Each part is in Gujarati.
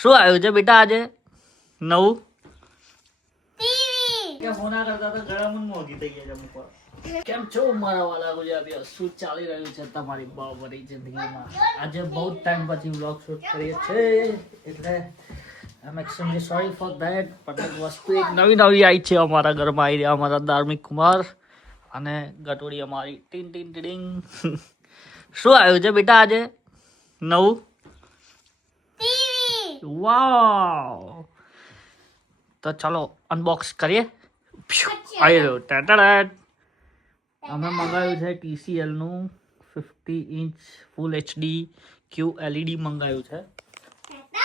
શું આવ્યું છે બેટા આજે નવું? કે ફોના કરતા તો ગળામણ મોંઘી થઈ ગયા છે અમુક વાર. કેમ છો મારા વાલા ગુજરાતીઓ? શું ચાલી રહ્યું છે તમારી બાવરી જિંદગીમાં? આજે બહુ ટાઈમ પછી વ્લોગ શૂટ કરીએ છીએ એટલે આઈ એમ એક્સ્ટ્રીમલી સોરી ફોર ધેટ. પણ એક વસ્તુ એક નવી આવી છે અમારા ઘરમાં. આવી રહ્યા અમારા ધાર્મિક કુમાર અને ગટોડી અમારી ટીન ટીન ટીડિંગ. શું આવ્યું છે બેટા આજે નવું? વાવ! તો ચાલો અનબોક્સ કરીએ. આવી રહ્યો ટેટાટ. અમે મંગાવ્યું છે TCL નું 50 ઇંચ ફૂલ HD ક્યુ LED મંગાવ્યું છે.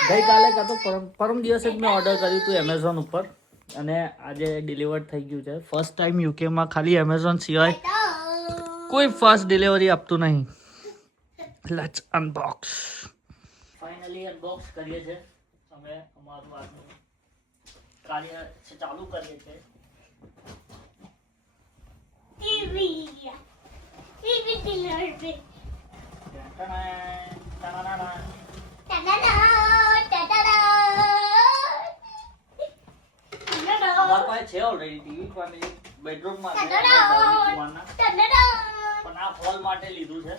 ગઈકાલે કાં તો પરમ દિવસે જ મેં ઓર્ડર કર્યું હતું એમેઝોન ઉપર અને આજે ડિલિવર્ડ થઈ ગયું છે. ફર્સ્ટ ટાઈમ યુકેમાં ખાલી એમેઝોન સિવાય કોઈ ફાસ્ટ ડિલિવરી આપતું નહીં. Let's Unbox. ફાઇનલી અનબોક્સ કરીએ છીએ અમે અમારું આજનું કાર્ય ચાલુ કરીએ છીએ. અમારી પાસે છે ઓલરેડી ટીવી પણ બેડરૂમમાં છે પણ આ હોલ માટે લીધું છે.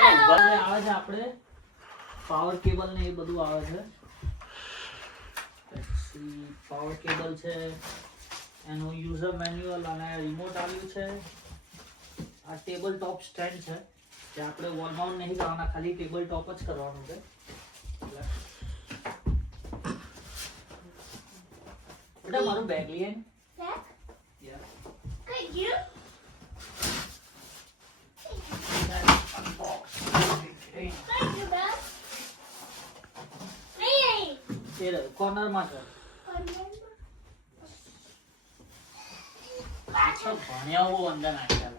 આવે છે આપણે પાવર કેબલ ને એ બધું આવે છે. પછી પાવર કેબલ છે, એનું યુઝર મેન્યુઅલ અને રિમોટ આવ્યું છે. આ ટેબલ ટોપ સ્ટેન્ડ છે જે આપણે વોલ માઉન્ટ નહીં કરવાના, ખાલી ટેબલ ટોપ જ કરવાનું છે. બેટા મારું બેગ લઈએ ને. કોર્નર માં છે. ભણ્યા બહુ અંદર નાખ્યા.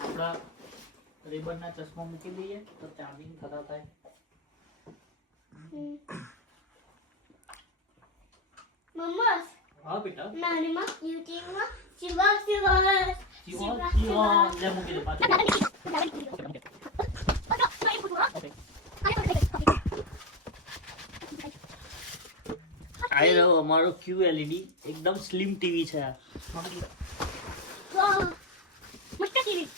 આપડા રિબન ના ચશ્મા મૂકી દઈએ તો ચાર્જિંગ થતા થાય. મમ્મા હા બેટા નાનીમાં યુટ્યુબમાં શિવા શિવા લે મૂકી દે પાછું. આઈ રહ્યો અમારો QLED એકદમ સ્લિમ ટીવી છે. આ મસ્ત ટીવી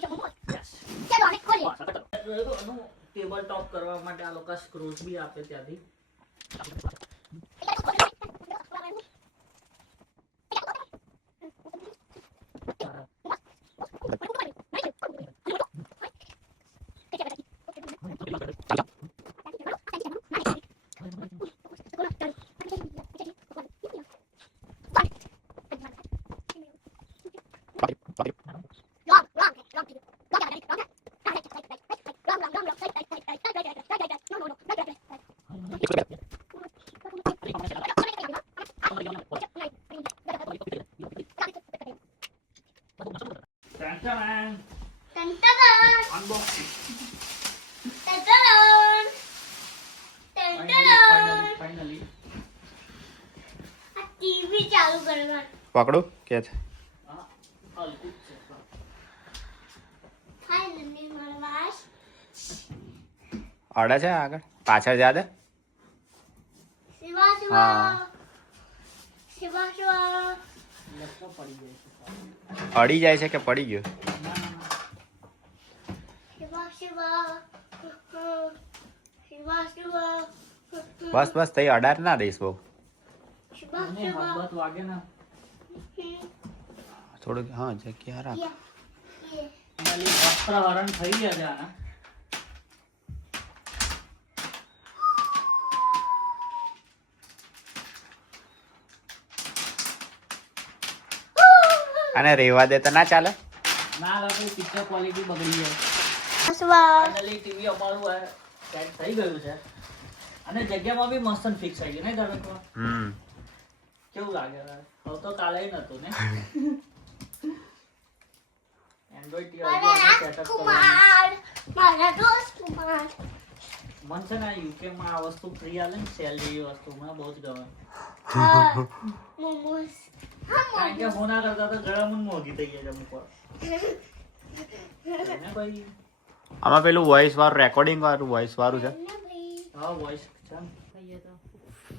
છે મમ્મા. ચાલો આને ખોલીએ. ટેબલ ટોપ કરવા માટે આ લોકો સ્ક્રૂઝ બી આપે ત્યાંથી. ફાઇનલી આ ટીવી ચાલુ કરવાનું. પકડો કે છે હાય નન્ની મારવાસ અડે છે આગળ પાછળ જા દે. શિવા શિવા શિવા શિવા અડી જાય છે કે પડી ગયો? શિવા શિવા શિવા શિવા બસ બસ તઈ અડાર ના દઈશ બહુ. શિવા શિવા વાગે ને થોડુંક હા જગ્યા રાખ. વસ્ત્રહરણ થઈ ગયા છે આના. અને રેવા દે તો ના ચાલે. ના લાગે પિક્ચર ક્વોલિટી બગડી જાય. શિવા ફાઇનલી ટીવી અમારું સેટ થઈ ગયું છે અને જગ્યામાં બી મસ્ત ફિક્સ થઈ ગયું ને દરેકમાં. કેવું લાગે હવે તો કાલે નતું ને. એન્ડ્રોઇડ ટીવી સેટઅપ કુમાર મારા દોસ્ત કુમાર મન છે ને યુકે માં આ વસ્તુ ફ્રી આલે ને સેલ જેવી વસ્તુ મને બહુ જ ગમે. મોમોસ કારણ કે હોના કરતા તો ગરમ જ મોંઘી થઈ જાય અમુક વાર. ને ભાઈ આમાં પેલું વોઇસ વાળું રેકોર્ડિંગ વાળું વોઇસ વાળું છે. હા વોઇસ છે.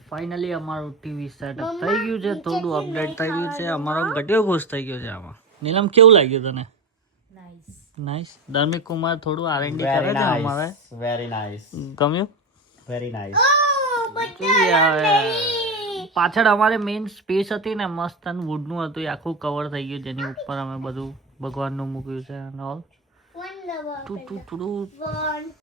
ફાઇનલી અમારું ટીવી સેટઅપ થઈ ગયું છે, થોડું અપડેટ થઈ ગયું છે. અમારો ગટ્યો ખુશ થઈ ગયો છે આમાં. નીલમ કેવું લાગ્યું તને? નાઈસ. ધર્મિક કુમાર થોડું R&D કરે છે અમારે. વેરી નાઇસ, ગમ્યું? Very nice. જોઈએ હવે. પાછળ અમારે મેઇન સ્પેસ હતી ને મસ્ત અને વુડનું હતું, એ આખું કવર થઈ ગયું જેની ઉપર અમે બધું ભગવાનનું મૂક્યું છે અને ઓલ. One.